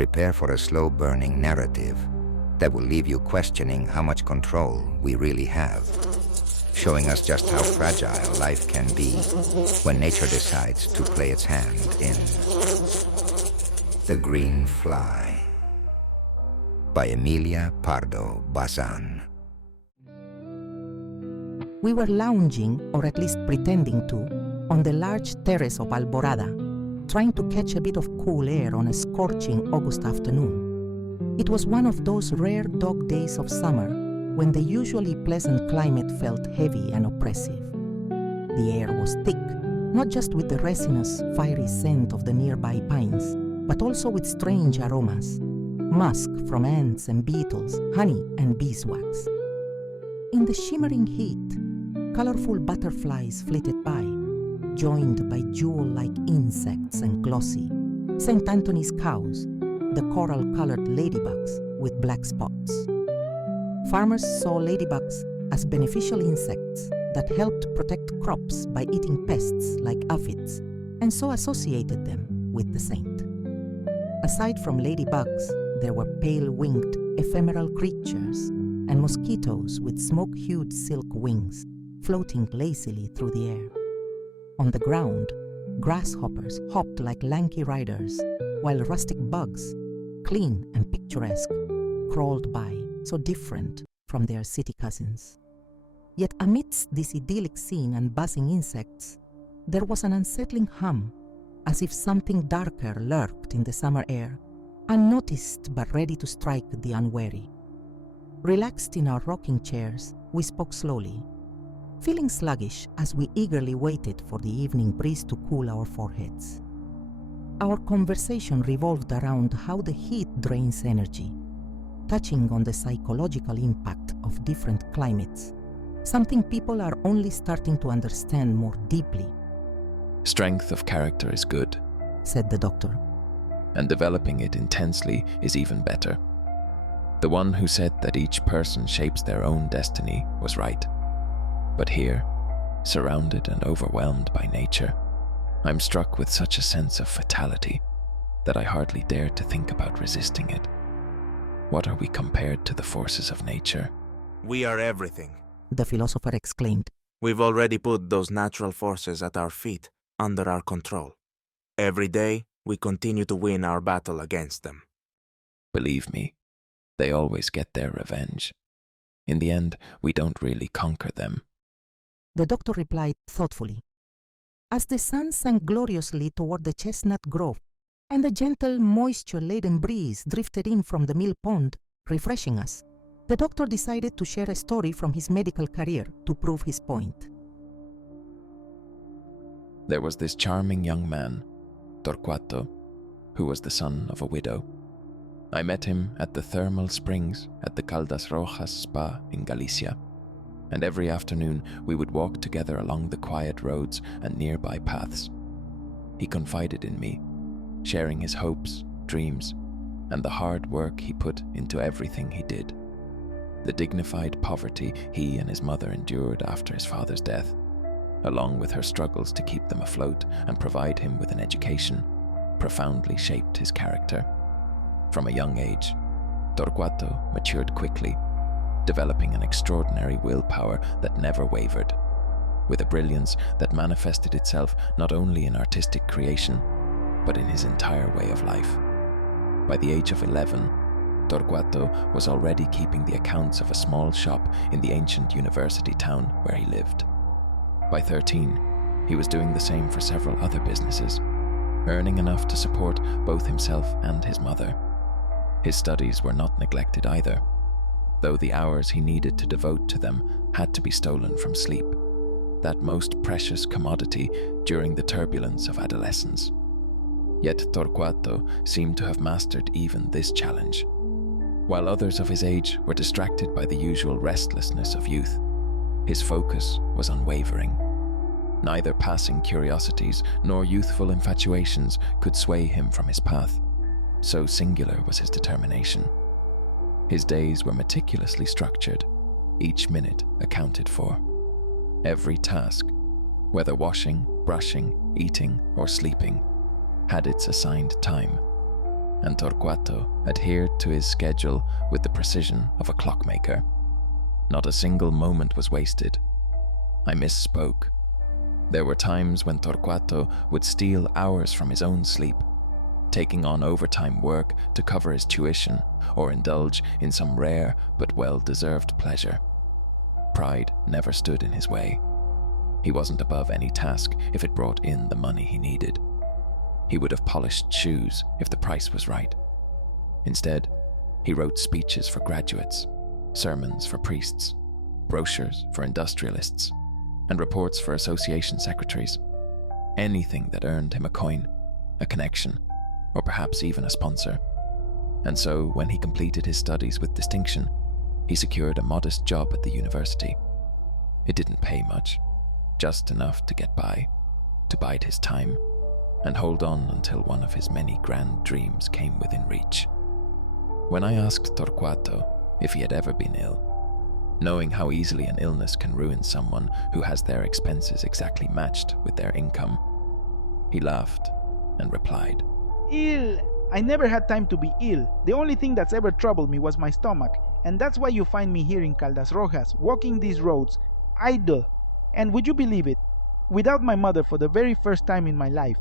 Prepare for a slow-burning narrative that will leave you questioning how much control we really have, showing us just how fragile life can be when nature decides to play its hand in The Green Fly by Emilia Pardo Bazán. We were lounging, or at least pretending to, on the large terrace of Alborada, trying to catch a bit of cool air on a scorching August afternoon. It was one of those rare dog days of summer when the usually pleasant climate felt heavy and oppressive. The air was thick, not just with the resinous, fiery scent of the nearby pines, but also with strange aromas: musk from ants and beetles, honey and beeswax. In the shimmering heat, colorful butterflies flitted by, joined by jewel-like insects and glossy St. Anthony's cows, the coral-colored ladybugs with black spots. Farmers saw ladybugs as beneficial insects that helped protect crops by eating pests like aphids, and so associated them with the saint. Aside from ladybugs, there were pale-winged, ephemeral creatures and mosquitoes with smoke-hued silk wings floating lazily through the air. On the ground, grasshoppers hopped like lanky riders, while rustic bugs, clean and picturesque, crawled by, so different from their city cousins. Yet amidst this idyllic scene and buzzing insects, there was an unsettling hum, as if something darker lurked in the summer air, unnoticed but ready to strike the unwary. Relaxed in our rocking chairs, we spoke slowly, feeling sluggish as we eagerly waited for the evening breeze to cool our foreheads. Our conversation revolved around how the heat drains energy, touching on the psychological impact of different climates, something people are only starting to understand more deeply. Strength of character is good, said the doctor. And developing it intensely is even better. The one who said that each person shapes their own destiny was right. But here, surrounded and overwhelmed by nature, I'm struck with such a sense of fatality that I hardly dare to think about resisting it. What are we compared to the forces of nature? We are everything, the philosopher exclaimed. We've already put those natural forces at our feet, under our control. Every day, we continue to win our battle against them. Believe me, they always get their revenge. In the end, we don't really conquer them. The doctor replied thoughtfully. As the sun sank gloriously toward the chestnut grove, and the gentle, moisture-laden breeze drifted in from the mill pond, refreshing us, the doctor decided to share a story from his medical career to prove his point. There was this charming young man, Torquato, who was the son of a widow. I met him at the thermal springs at the Caldasrojas spa in Galicia, and every afternoon we would walk together along the quiet roads and nearby paths. He confided in me, sharing his hopes, dreams, and the hard work he put into everything he did. The dignified poverty he and his mother endured after his father's death, along with her struggles to keep them afloat and provide him with an education, profoundly shaped his character. From a young age, Torquato matured quickly, developing an extraordinary willpower that never wavered, with a brilliance that manifested itself not only in artistic creation, but in his entire way of life. By the age of 11, Torquato was already keeping the accounts of a small shop in the ancient university town where he lived. By 13, he was doing the same for several other businesses, earning enough to support both himself and his mother. His studies were not neglected either, though the hours he needed to devote to them had to be stolen from sleep, that most precious commodity during the turbulence of adolescence. Yet Torquato seemed to have mastered even this challenge. While others of his age were distracted by the usual restlessness of youth, his focus was unwavering. Neither passing curiosities nor youthful infatuations could sway him from his path. So singular was his determination. His days were meticulously structured, each minute accounted for. Every task, whether washing, brushing, eating, or sleeping, had its assigned time. and Torquato adhered to his schedule with the precision of a clockmaker. Not a single moment was wasted. I misspoke. There were times when Torquato would steal hours from his own sleep, taking on overtime work to cover his tuition or indulge in some rare but well-deserved pleasure. Pride never stood in his way. He wasn't above any task if it brought in the money he needed. He would have polished shoes if the price was right. Instead, he wrote speeches for graduates, sermons for priests, brochures for industrialists, and reports for association secretaries. Anything that earned him a coin, a connection, or perhaps even a sponsor. And so, when he completed his studies with distinction, he secured a modest job at the university. It didn't pay much, just enough to get by, to bide his time, and hold on until one of his many grand dreams came within reach. When I asked Torquato if he had ever been ill, knowing how easily an illness can ruin someone who has their expenses exactly matched with their income, he laughed and replied, Ill? I never had time to be ill. The only thing that's ever troubled me was my stomach, and that's why you find me here in Caldasrojas, walking these roads, idle. And would you believe it? Without my mother for the very first time in my life.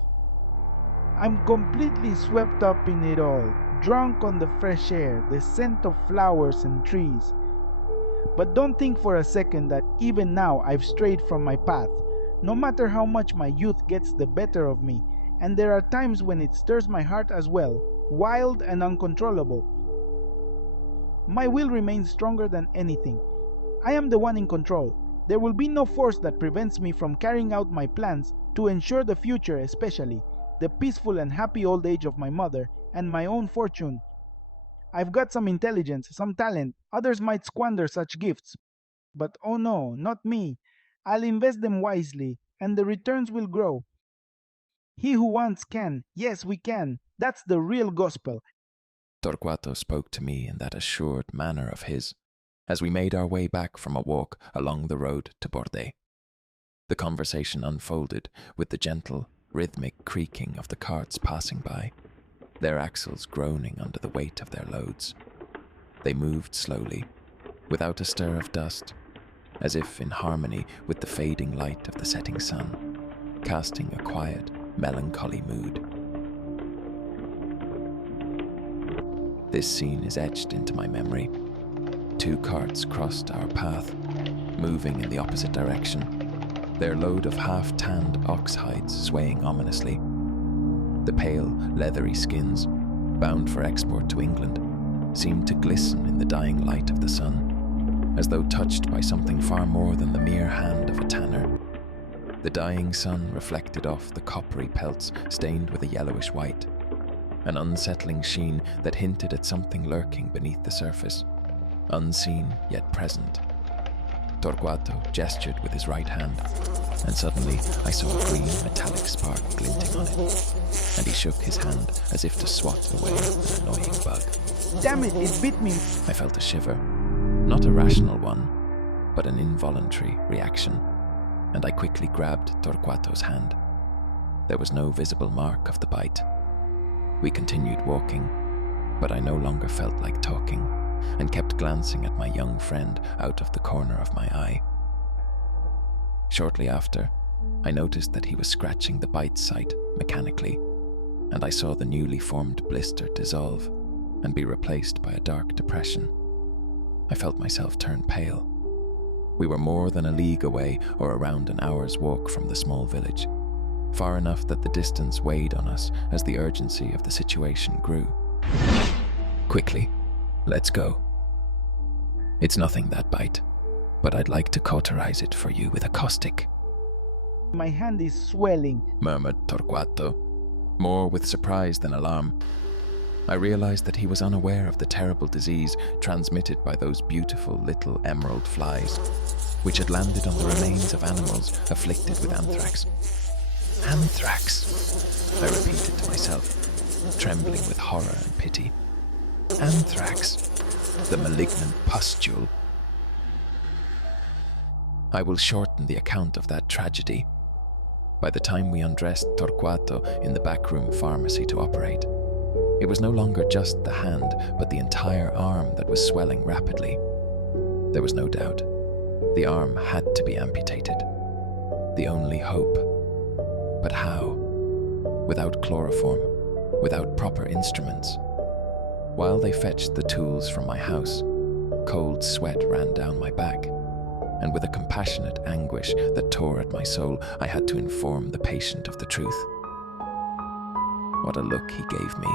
I'm completely swept up in it all, drunk on the fresh air, the scent of flowers and trees. But don't think for a second that even now I've strayed from my path, no matter how much my youth gets the better of me, and there are times when it stirs my heart as well, wild and uncontrollable. My will remains stronger than anything. I am the one in control. There will be no force that prevents me from carrying out my plans to ensure the future, especially the peaceful and happy old age of my mother and my own fortune. I've got some intelligence, some talent. Others might squander such gifts. But oh no, not me. I'll invest them wisely, and the returns will grow. He who wants can. Yes, we can. That's the real gospel. Torquato spoke to me in that assured manner of his, as we made our way back from a walk along the road to Borde. The conversation unfolded with the gentle, rhythmic creaking of the carts passing by, their axles groaning under the weight of their loads. They moved slowly, without a stir of dust, as if in harmony with the fading light of the setting sun, casting a quiet, melancholy mood. This scene is etched into my memory. 2 carts crossed our path, moving in the opposite direction, their load of half-tanned ox hides swaying ominously. The pale, leathery skins, bound for export to England, seemed to glisten in the dying light of the sun, as though touched by something far more than the mere hand of a tanner. The dying sun reflected off the coppery pelts stained with a yellowish white, an unsettling sheen that hinted at something lurking beneath the surface, unseen yet present. Torquato gestured with his right hand, and suddenly I saw a green metallic spark glinting on it, and he shook his hand as if to swat away an annoying bug. Damn it, it bit me. I felt a shiver, not a rational one, but an involuntary reaction, and I quickly grabbed Torquato's hand. There was no visible mark of the bite. We continued walking, but I no longer felt like talking, and kept glancing at my young friend out of the corner of my eye. Shortly after, I noticed that he was scratching the bite site mechanically, and I saw the newly formed blister dissolve and be replaced by a dark depression. I felt myself turn pale. We were more than a league away, or around an hour's walk from the small village, far enough that the distance weighed on us as the urgency of the situation grew. Quickly, let's go. It's nothing, that bite, but I'd like to cauterize it for you with a caustic. My hand is swelling, murmured Torquato, more with surprise than alarm. I realized that he was unaware of the terrible disease transmitted by those beautiful little emerald flies, which had landed on the remains of animals afflicted with anthrax. Anthrax, I repeated to myself, trembling with horror and pity. Anthrax, the malignant pustule. I will shorten the account of that tragedy. By the time we undressed Torquato in the backroom pharmacy to operate, It was no longer just the hand, but the entire arm that was swelling rapidly. There was no doubt. The arm had to be amputated. The only hope. But how? Without chloroform, without proper instruments. While they fetched the tools from my house, cold sweat ran down my back, and with a compassionate anguish that tore at my soul, I had to inform the patient of the truth. What a look he gave me.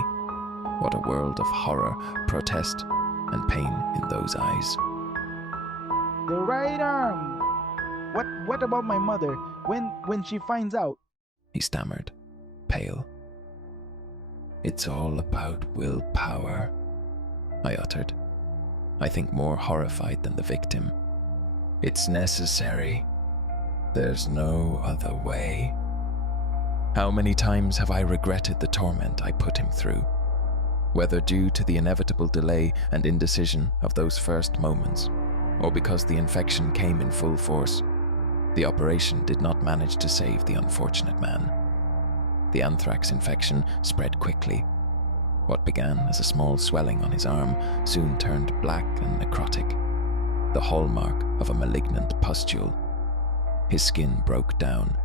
What a world of horror, protest, and pain in those eyes. The right arm! What about my mother? When she finds out? He stammered, pale. It's all about willpower, I uttered, I think more horrified than the victim. It's necessary. There's no other way. How many times have I regretted the torment I put him through, whether due to the inevitable delay and indecision of those first moments, or because the infection came in full force. The operation did not manage to save the unfortunate man. The anthrax infection spread quickly. What began as a small swelling on his arm soon turned black and necrotic, the hallmark of a malignant pustule. His skin broke down,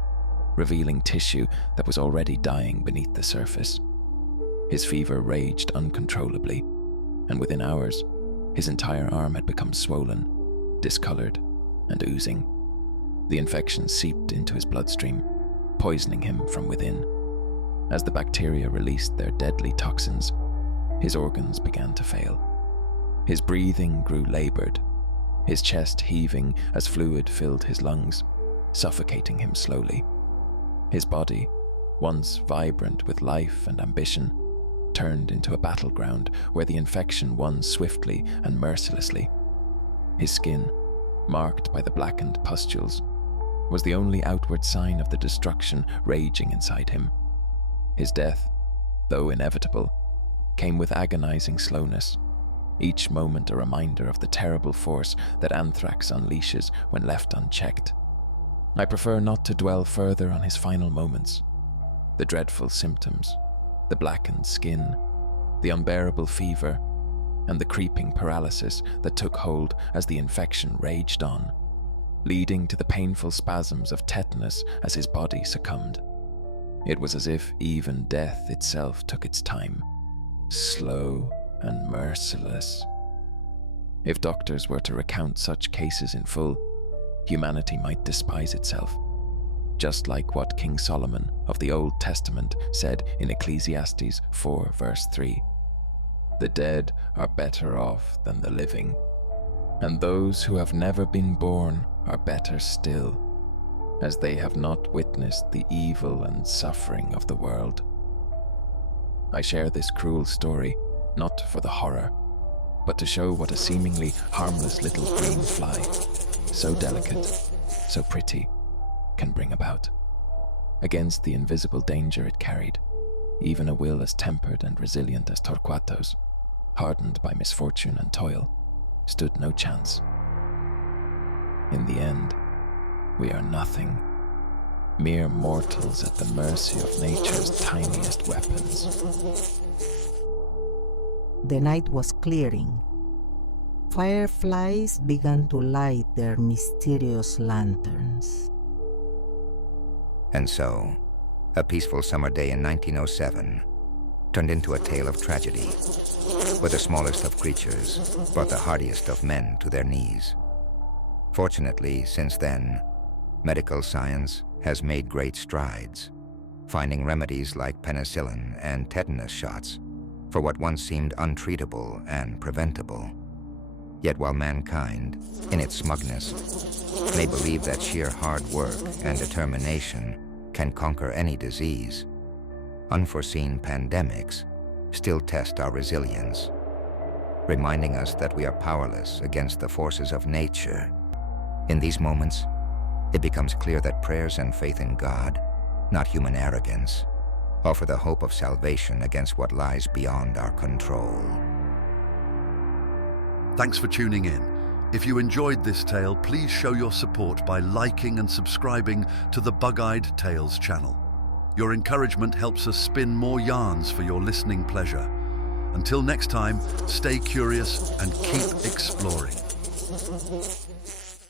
revealing tissue that was already dying beneath the surface. His fever raged uncontrollably, and within hours, his entire arm had become swollen, discolored, and oozing. The infection seeped into his bloodstream, poisoning him from within. As the bacteria released their deadly toxins, his organs began to fail. His breathing grew labored, his chest heaving as fluid filled his lungs, suffocating him slowly. His body, once vibrant with life and ambition, turned into a battleground where the infection won swiftly and mercilessly. His skin, marked by the blackened pustules, was the only outward sign of the destruction raging inside him. His death, though inevitable, came with agonizing slowness, each moment a reminder of the terrible force that anthrax unleashes when left unchecked. I prefer not to dwell further on his final moments. The dreadful symptoms, the blackened skin, the unbearable fever, and the creeping paralysis that took hold as the infection raged on, leading to the painful spasms of tetanus as his body succumbed. It was as if even death itself took its time, slow and merciless. If doctors were to recount such cases in full, humanity might despise itself, just like what King Solomon of the Old Testament said in Ecclesiastes 4 verse 3. The dead are better off than the living, and those who have never been born are better still, as they have not witnessed the evil and suffering of the world. I share this cruel story not for the horror, but to show what a seemingly harmless little green fly, so delicate, so pretty, can bring about. Against the invisible danger it carried, even a will as tempered and resilient as Torquato's, hardened by misfortune and toil, stood no chance. In the end, we are nothing, mere mortals at the mercy of nature's tiniest weapons. The night was clearing. Fireflies began to light their mysterious lanterns. And so, a peaceful summer day in 1907 turned into a tale of tragedy, where the smallest of creatures brought the hardiest of men to their knees. Fortunately, since then, medical science has made great strides, finding remedies like penicillin and tetanus shots for what once seemed untreatable and preventable. Yet while mankind, in its smugness, may believe that sheer hard work and determination can conquer any disease, unforeseen pandemics still test our resilience, reminding us that we are powerless against the forces of nature. In these moments, it becomes clear that prayers and faith in God, not human arrogance, offer the hope of salvation against what lies beyond our control. Thanks for tuning in. If you enjoyed this tale, please show your support by liking and subscribing to the Bug-Eyed Tales channel. Your encouragement helps us spin more yarns for your listening pleasure. Until next time, stay curious and keep exploring.